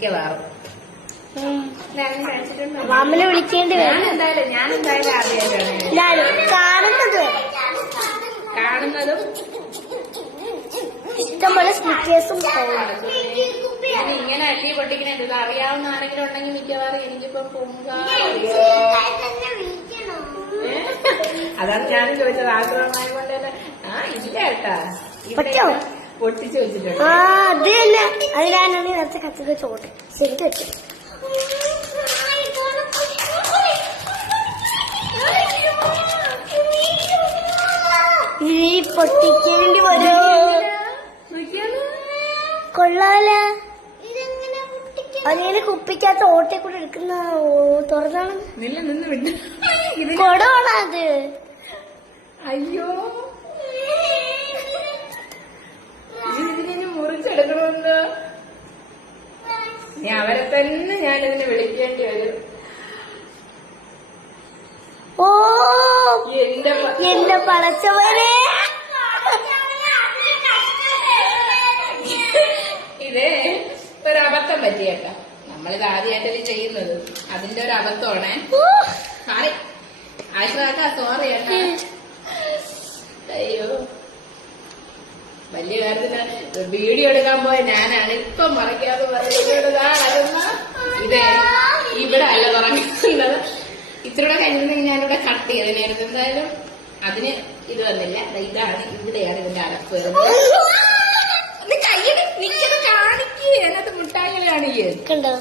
മിക്കവാറും. മാമനെ വിളിക്കേണ്ടി വരും. ഞാൻ എന്തായാലും ആദ്യമായിട്ടാണ് കാണുന്നതും ഇഷ്ടംപോലെ സ്നിക്കേഴ്സും. ഇങ്ങനെ അല്ലി പൊട്ടിക്കണേ. ഇത് അറിയാവുന്ന ആരെങ്കിലും ഉണ്ടെങ്കിൽ മിക്കവാറും എനിക്കിപ്പോ അതാണ് ഞാനും ചോദിച്ചത്. ആഗ്രഹമായ കൊണ്ട് തന്നെ ഇല്ല കേട്ടാ, പൊട്ടിച്ചു വെച്ചിട്ടുണ്ട്. അത് തന്നെ, അതിനാണ് നേരത്തെ കച്ചക്ക് ചോട്ട് ശരിക്കും വെച്ചു. ഈ പൊട്ടിക്കേണ്ടി വരോ? കൊള്ളാല. അതിങ്ങനെ കുപ്പിക്കകത്ത് ഓട്ടെ കൂടെ എടുക്കുന്ന തുറന്നാണ്. നിന്ന് വിട്ട് കൊടമാണ് അത്. അയ്യോ, ഇതിനെ മുറിച്ചെടുക്കണമെന്ന് അവരെ തന്നെ ഞാനിതിനെ വിളിക്കേണ്ടി വരും. ഓ എന്റെ പടച്ചവനെ, ഇത് ഒരബദ്ധം പറ്റിയേക്കാം. നമ്മളിത് ആദ്യമായിട്ടല്ലേ ചെയ്യുന്നത്, അതിന്റെ ഒരു അബദ്ധമാണ്. സോറി ആശ്രാക്ക, സോറി ഏട്ടാ. അയ്യോ, വലിയ കാര്യത്തിന് വീഡിയോ എടുക്കാൻ പോയ ഞാനാണ് ഇപ്പൊ മറക്കാതെ പറയുന്നത്. ഇതേ ഇവിടെ അല്ല പറഞ്ഞിട്ടുള്ളത്. ഇച്ചിരൂടെ കഴിഞ്ഞിട്ടുണ്ടെങ്കിൽ ഞാനിവിടെ കട്ട് ചെയ്തതിനായിരുന്നു. എന്തായാലും അതിന് ഇത് വന്നില്ല. ഇതാണ്, ഇവിടെയാണ് ഇതിന്റെ അടപ്പ് വരുന്നത്. കയ്യടി നിൽക്കുന്നത് കാണിക്കുക. അതിനകത്ത് മുട്ടായികൾ കാണിക്കുക. കണ്ടോ?